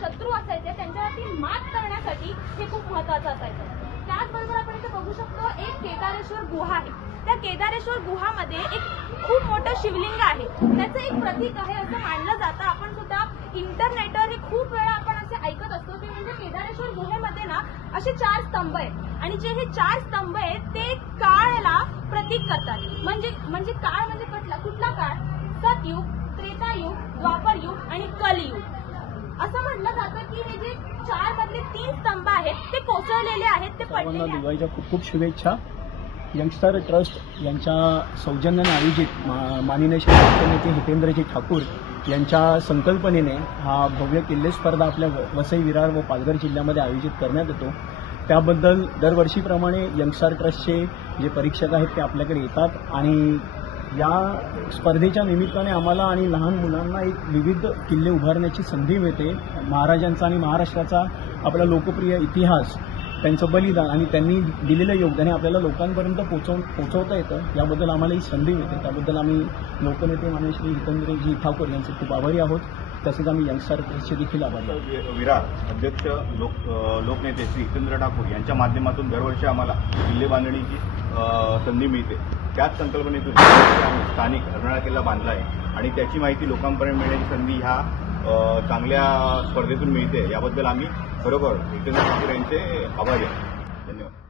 शत्रू असायचे त्यांच्यावरती मात करण्यासाठी हे खूप महत्वाचं असायचं. त्याचबरोबर आपण इथे बघू शकतो एक केदारेश्वर गुहा आहे. त्या केदारेश्वर गुहामध्ये एक खूप मोठं शिवलिंग आहे. त्याचं एक प्रतीक आहे असं मानलं जातं. आपण सुद्धा इंटरनेटवर हे खूप वेळा आपण असे ऐकत असतो ते म्हणजे केदारेश्वर गुहेमध्ये ना असे चार स्तंभ आहेत. आणि जे हे चार स्तंभ आहेत ते काळाला प्रतीक करतात. म्हणजे म्हणजे काळ म्हणजे कुठला? कुठला काळ? सतयुग त्रेतायुग द्वापरयुग आणि कलयुग. असं म्हटलं जातं की हे जे चार मधले तीन स्तंभ आहेत ते कोसळलेले आहेत ते सर्वांना पडलेले आहेत. दिवाळीच्या खूप खूप शुभेच्छा. यंगस्टर ट्रस्ट यांच्या सौजन्याने आयोजित मा- माननीय श्री नेते हितेंद्रजी ठाकूर यांच्या संकल्पनेने हा भव्य किल्ले स्पर्धा आपल्या व- वसई विरार व पालघर जिल्ह्यामध्ये आयोजित करण्यात येतो. त्याबद्दल दरवर्षीप्रमाणे यंगस्टार ट्रस्टचे जे परीक्षक आहेत ते आपल्याकडे येतात आणि या स्पर्धेच्या निमित्ताने आम्हाला आणि लहान मुलांना एक विविध किल्ले उभारण्याची संधी मिळते. महाराजांचा आणि महाराष्ट्राचा आपला लोकप्रिय इतिहास त्यांचं बलिदान आणि त्यांनी दिलेलं योगदान हे आपल्याला लोकांपर्यंत पोचव पोचवता येतं. याबद्दल आम्हाला ही संधी मिळते. त्याबद्दल आम्ही लोकनेते माननीय श्री हितेंद्रजी ठाकूर यांचे खूप आभारी आहोत. तसेच आम्ही यंगस्टार प्रेसचे देखील आभारी वि- विरार अध्यक्ष लोक लोकनेते श्री हितेंद्र ठाकूर यांच्या माध्यमातून दरवर्षी आम्हाला किल्ले बांधणीची संधी मिळते. त्याच संकल्पनेतून आम्ही स्थानिक हरणाळा किल्ला बांधला आहे आणि त्याची माहिती लोकांपर्यंत मिळण्याची संधी ह्या चांगल्या स्पर्धेतून मिळते. याबद्दल आम्ही खरोखर हितेंद्र ठाकूर यांचे आभारी आहोत. धन्यवाद.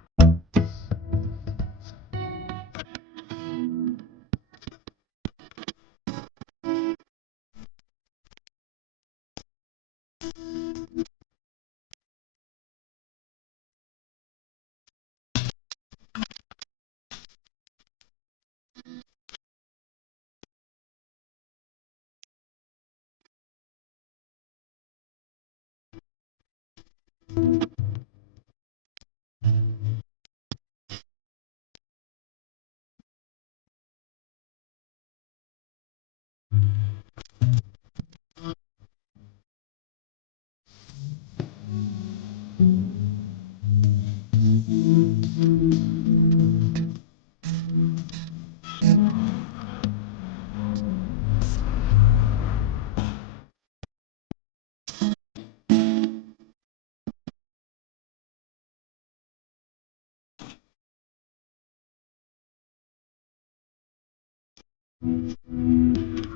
Mm-hmm.